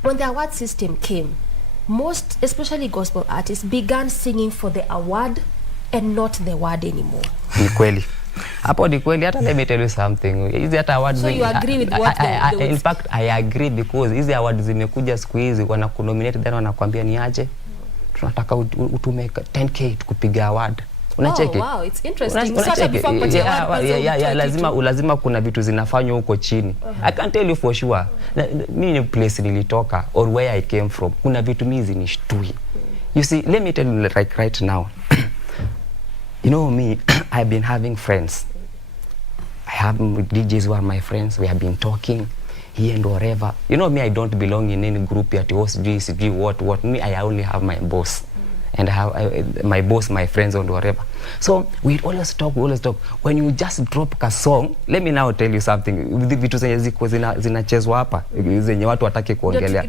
when the award system came, most, especially gospel artists, began singing for the award and not the word anymore. Ni kweli. Hapo ni kweli. Hata let me tell you something. Hizi hata awards. So you agree with what they in fact, I agree, because hizi awards zimekuja siku hizi, wanakunominate then wanakuambia ni aje, tunataka utume 10k kupiga award. Unacheki? Oh, wow, it's interesting. Sasa before lazima kuna vitu zinafanywa huko chini. I can tell you for sure. Mimi ni place nilitoka or where I came from, kuna vitu mizi nishtui. You see, let me tell you like right now. You know me, I've been having friends. I have DJs who are my friends. We have been talking here and wherever. You know me, I don't belong in any group yet. What. Me, I only have my boss. and my boss, my friends and whatever. So we always talk. When you just drop a song, let me now tell you something. Vitu zenye ziko zinachezwa hapa zenye watu wataki kuongelea.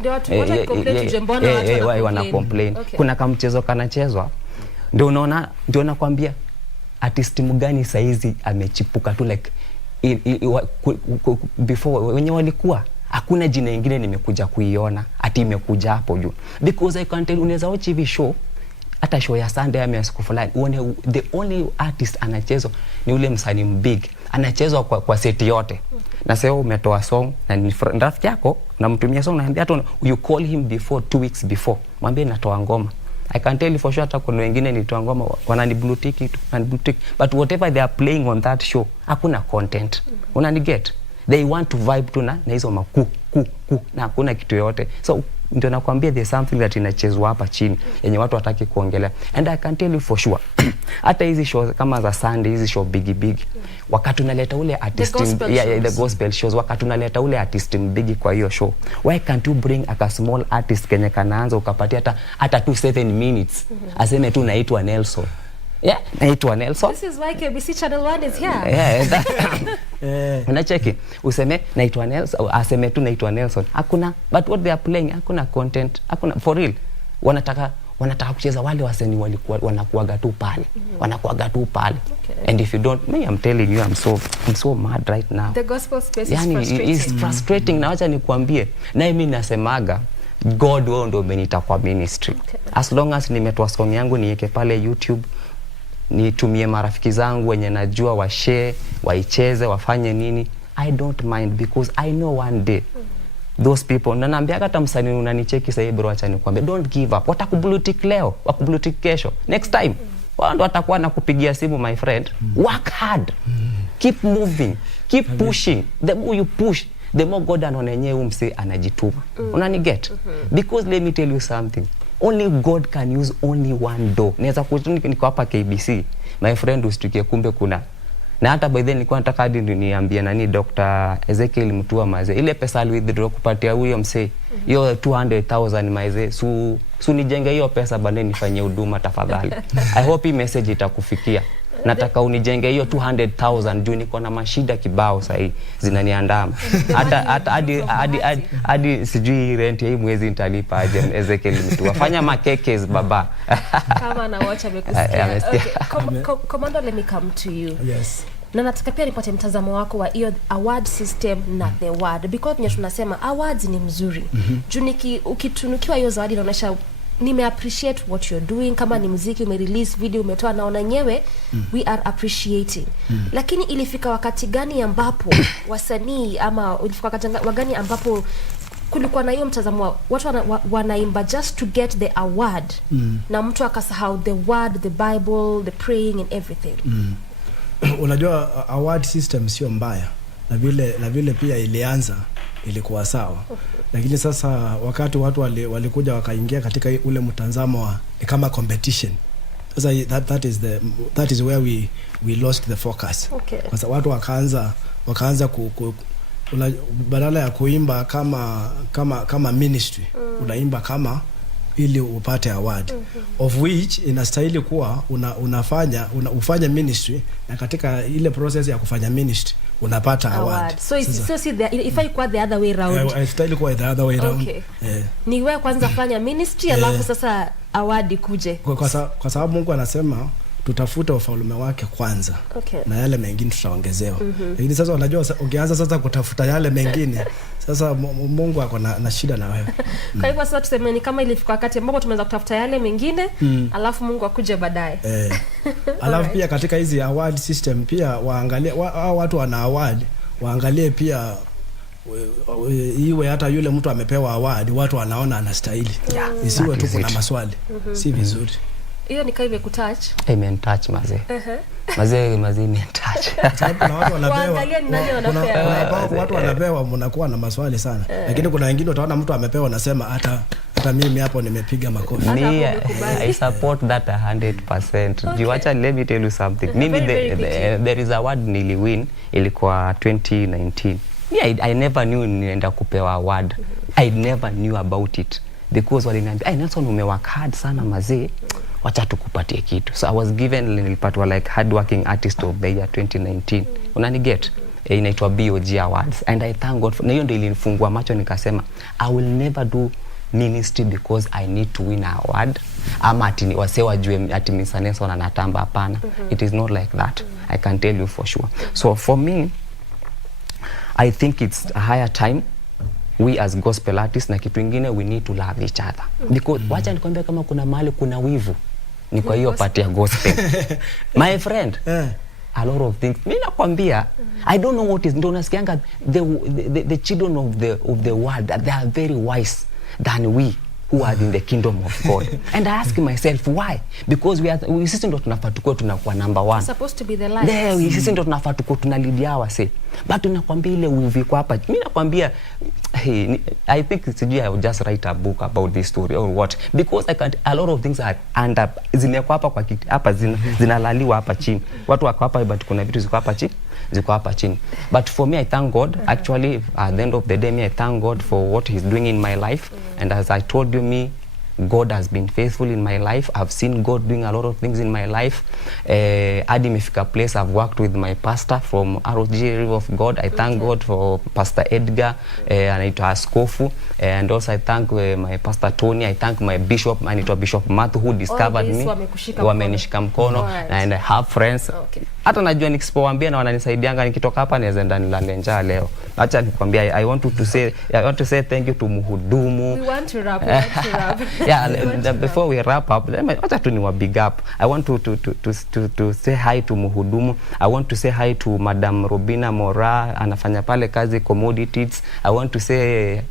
Wana complain. Kuna kama mchezo kanachezwa. Ndio unaona, ndio nakwambia artist mgani saizi amechipuka tu like before wenye walikuwa hakuna jina lingine nimekuja kuiona ati imekuja hapo juu, because I can tell unaweza watch hivi show, hata show ya Sunday ama siku fulani uone the only artist anachezwa ni ule msanii big, anachezwa kwa seti yote. Na sasa umetoa song na ni rafiki yako na mtumia song, naambia hata you call him before 2 weeks before, mwambie natoa ngoma. I can tell you for sure hata kuna wengine nitoa ngoma wanani blue tick tu, and blue tick, but whatever they are playing on that show hakuna content. Unani get? They want to vibe tu na hizo maku na hakuna kitu yote. So ndio nakwambia there's something that inachezwa hapa chini yenye watu wataki kuongelea. And I can tell you for sure hata hizi shows kama za Sunday, hizi show big wakati unaleta ule artist the gospel shows, wakati unaleta ule artist big kwa hiyo show, why can't you bring a small artist kenye kanaanza ukapatia hata 7 minutes aseme tu naitwa Nelson. Yeah, naitwa Nelson. This is why KBC Channel 1 is here. Unacheki useme naitwa Nelson, aseme tu naitwa Nelson. Hakuna, but what they are playing hakuna content, hakuna for real. Wanataka kucheza wale wasanii walikuwa wanakuaga tu pale. Wanakuaga tu pale. Okay. And if you don't, me I'm telling you I'm so mad right now. The gospel space is frustrating. It's frustrating. Na wacha nikwambie, na mimi nasemaga God wao ndio amenita kwa ministry. Okay. As long as nimetoa song yangu niweke pale YouTube, nitumie marafiki zangu wenye najua washare, waicheze, wafanye nini, I don't mind, because I know one day those people, na naambia hata msanii unanicheki sasa bro, acha nikwambie, don't give up. Watakublutik leo, wakublutik kesho, next time wao ndo watakuwa nakupigia simu, my friend. Work hard, keep moving, keep pushing. The more you push, the more God anaonyenyewe umse anajituma. Unani get? Because let me tell you something, only God can use only one door. Naweza kutuniki niko hapa KBC, my friend, ustukie kumbe kuna. Na hata by then nilikuwa nataka hadi niambie nani Dr. Ezekiel Mutua maze, ile pesa withdraw kupatia huyo msee hiyo 200,000 maze, su nijenge hiyo pesa bane nifanyie huduma tafadhali. I hope hii message itakufikia. Nataka unijenge hiyo 200,000 juu niko na mashida kibao sasa zinaniandama. Hadi sijui rent hii mwezi nitalipa aje. Ezekiel Mutua, fanya makekes baba. Kama na watch amekusikia. Okay, Commando, let me come to you. Yes. Na nataka pia nipate mtazamo wako wa hiyo award system na the word, because nye tunasema awards ni mzuri. Juu ukitunukiwa hiyo zawadi inaonyesha nime appreciate what you're doing. Kama ni muziki umerelease video umetoa, naona nyewe we are appreciating. Lakini ilifika wakati gani ambapo wasanii ama ilifika wakati gani ambapo kulikuwa na hiyo mtazamo watu wanaimba just to get the award, na mtu akasahau the word, the Bible, the praying and everything? Unajua award system sio mbaya, na vile pia ilianza ilikuwa sawa. Lakini sasa wakati watu walikuja wakaingia katika ule mtazamo wa kama competition, sasa that is where we lost the focus. Okay. Kwa sababu watu wakaanza badala ya kuimba kama ministry, unaimba kama ili upate award, of which inastahili kuwa ufanye ministry, na katika ile process ya kufanya ministry unapata award. So if I quite the other way around. Istahili kuwa the other way around. Okay. Ni wewe kwanza fanya ministry alafu sasa award kuje. Kwa sababu Mungu anasema tutafute ufalme wake kwanza. Okay. Na yale mengine tutaongezewa. Lakini sasa unajua ukianza sasa kutafuta yale mengine, sasa Mungu ako na shida na wewe. Kwa hivyo sasa tuseme ni kama ilifika wakati ambapo tumeanza kutafuta yale mengine, alafu Mungu akuje baadaye. Alafu pia katika hizi award system pia waangalie watu wana award, waangalie pia iwe hata yule mtu amepewa award watu wanaona anastahili. Isiwe tu kuna maswali. Si vizuri. Hiyo ni kaive kutouch. Amen touch maze. Maze ime touch. Kuna watu wanapewa. Watu wanapewa mnakuwa na maswali sana. Lakini kuna wengine utaona mtu amepewa nasema hata mimi hapo nimepiga makofi. I support that 100%. Okay. Jiwacha, let me tell you something. Mimi there is a award niliwin ilikuwa 2019. I never knew nienda kupewa award. I never knew about it. Because waliniambia, Nelson umework hard sana mazee. wacha tukupatie kitu. So I was given, nilipatwa like hardworking artist of the year 2019. Unaniget? Inaitwa BOG Awards, and I thank God for, na hiyo ndio ilinifungua macho nikasema I will never do ministry because I need to win an award ama ati wase wajue ati Mr. Nelson anatamba. Hapana. It is not like that. I can tell you for sure. So for me, I think it's a higher time we as gospel artists, na kitu ingine, we need to love each other because wacha nikwambia, kama kuna mahali kuna wivu ni kwa hiyo part ya gospel. My friend, a lot of things. Mimi nakwambia, I don't know what is, ndio nasikianga the children of the world, they are very wise than we who are in the kingdom of God. And I ask myself why? Because we sisi ndo tunafaa tukue tunakuwa number one. Supposed to be the light. Sisi ndo tunafaa tukue tunalidia wase. But tunakwambia ile wivu kwa hapa. Mimi nakwambia, hey, I think sijui I will just write a book about this story or what, because I can't, a lot of things are under zimekuwa hapa kwa kiti hapa zinalaliwa hapa chini. Watu wako hapa but kuna vitu ziko hapa chini. But for me, I thank God. Actually, at the end of the day, I thank God for what He's doing in my life. And as I told you, God has been faithful in my life. I've seen God doing a lot of things in my life. Hadi imefika place I've worked with my pastor from ROG River of God. I thank God for Pastor Edgar, anaitwa Askofu, and also I thank my Pastor Tony. I thank my bishop, anaitwa Bishop Matthew, who discovered me. Wamenishika mkono. And I have friends. Hata najua nikisipowaambia na wananisaidianga, nikitoka hapa naweza enda nilale njaa leo. Acha nikwambia, I want to say thank you to mhudumu. We want to wrap. Yeah, before we wrap up, acha tu niwa big up. I want to say hi to mhudumu. I want to say hi to Madam Robina Mora, anafanya pale kazi commodities. I want to say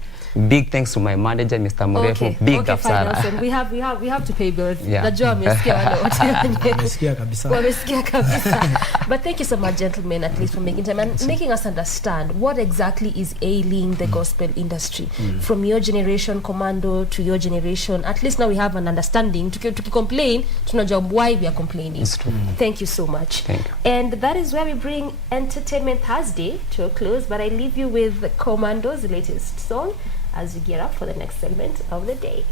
big thanks to my manager, Mr. Murefu. Big up sana. We have to pay bills. Yeah. Najua amesikia wale wote. Wamesikia kabisa. Wamesikia kabisa. But thank you so much, gentlemen, at least for making time and making us understand what exactly is ailing the gospel industry. From your generation, Commando, to your generation, at least now we have an understanding. To complain, tunajua why we are complaining. Thank you so much. Thank you. And that is where we bring Entertainment Thursday to a close. But I leave you with Commando's latest song as we gear up for the next segment of the day.